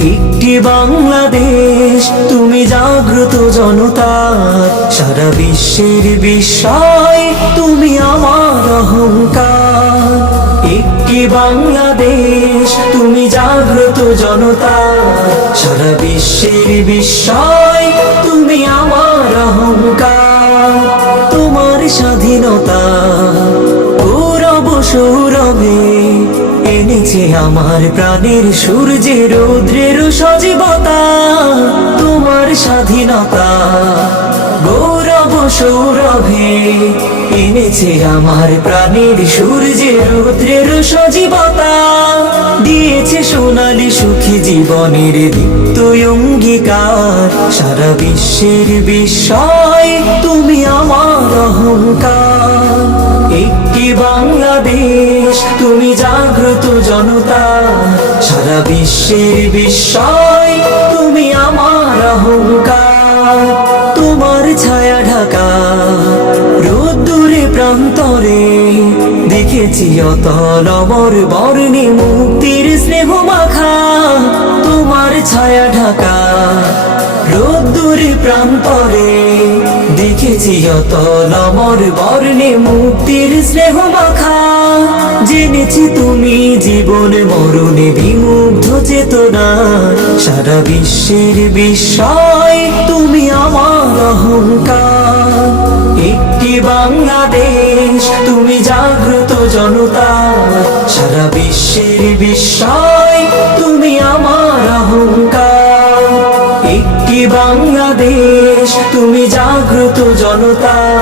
একটি বাংলাদেশ, তুমি জাগ্রত জনতার, সারা বিশ্বের বিস্ময়, তুমি আমার অহংকার। একটি বাংলাদেশ, তুমি জাগ্রত জনতার, সারা বিশ্বের বিস্ময়, তুমি আমার অহংকার। তোমার স্বাধীনতা, গৌরব সৌরভে এনেছে আমার প্রাণের সূর্যে রৌদ্রের সজীবতা, তোমার স্বাধীনতা। গৌরব সৌরভে এনেছে আমার প্রাণের সূর্যে রৌদ্রের সজীবতা। দিয়েছে সোনালি সুখী জীবনের দীপ্ত অঙ্গীকার। সারা বিশ্বের বিষয় তুমি আমার অহংকার। একটি বাংলাদেশ, তুমি জাগ্রত জনতা। সারা বিশ্বের বিস্ময় দেখেছি অতল অমর বর্ণে মুক্তির স্নেহ মাখা, তোমার ছায়া ঢাকা। রোদ্দুরে প্রান্তরে দেখেছি অতল অমর বর্ণে মুক্তির স্নেহ মাখা। জেনেছি তুমি জীবন মরণে বিমুগ্ধ চেতনা। সারা বিশ্বের বিস্ময়, তুমি আমার অহংকার। বাংলাদেশ, তুমি জাগ্রত জনতা। সারা বিশ্বের বিস্ময়, তুমি আমার অহংকার। একটি বাংলাদেশ, তুমি জাগ্রত জনতা।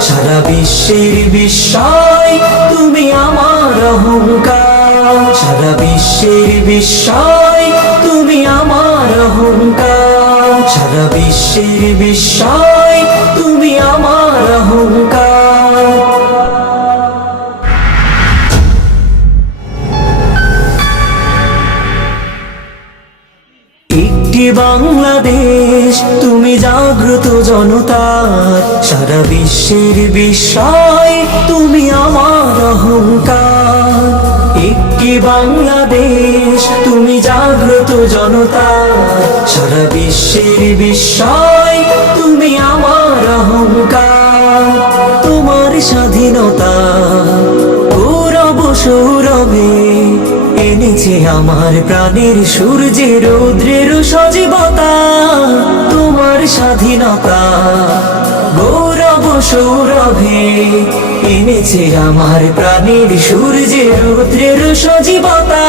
সারা বিশ্বের বিস্ময়, তুমি আমার অহংকার। সারা বিশ্বের বিস্ময়, তুমি আমার অহংকার। সারা বিশ্বের বিস্ময় বাংলাদেশ, তুমি জাগ্রত জনতার, সারা বিশ্বের বিস্ময়, তুমি আমার অহংকার। একটি বাংলাদেশ, তুমি জাগ্রত জনতার, সারা বিশ্বের বিস্ময়, তুমি আমার অহংকার। তোমার স্বাধীনতা এনেছে আমার প্রাণের সূর্যের রৌদ্রের সজীবতা, তোমার স্বাধীনতা। গৌরব সৌরভে এনেছে আমার প্রাণের সূর্যের রৌদ্রের সজীবতা।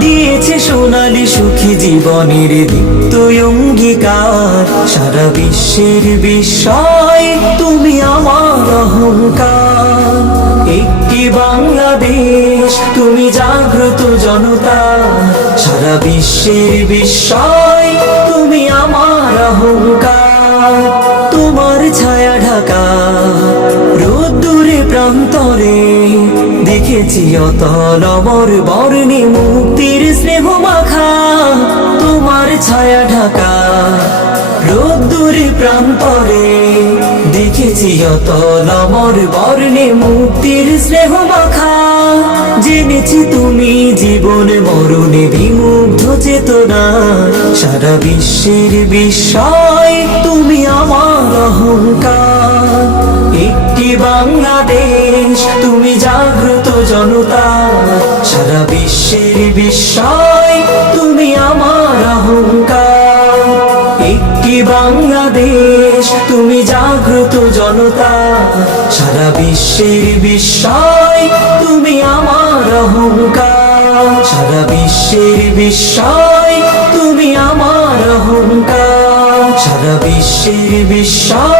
দিয়েছে সোনালি সুখী জীবনের দীপ্ত অঙ্গীকার সারা বিশ্বের বিস্ময়, তুমি আমার অহংকার। তুমি জাগ্রত জনতা, সারা বিশ্বের বিস্ময়, তুমি আমার অহংকার, তোমার ছায়া ঢাকা, রোদ্দুরে প্রান্তরে, দেখেছি অতল অমর বর্ণে মুক্তির স্নেহ। অতল অমর বর্ণে মুক্তির স্নেহ মাখা। জেনেছি তুমি জীবন মরণে বিমুগ্ধ চেতনা। সারা বিশ্বের বিস্ময়, তুমি আমার অহংকার। একটি বাংলাদেশ, তুমি জাগ্রত জনতা। সারা বিশ্বের বিস্ময়, তুমি আমার অহংকার। একটি বাংলাদেশ, তুমি সারা বিশ্বের বিস্ময়, তুমি আমার অহংকার। সারা বিশ্বের বিস্ময়, তুমি আমার অহংকার। সারা বিশ্বের বিস্ময়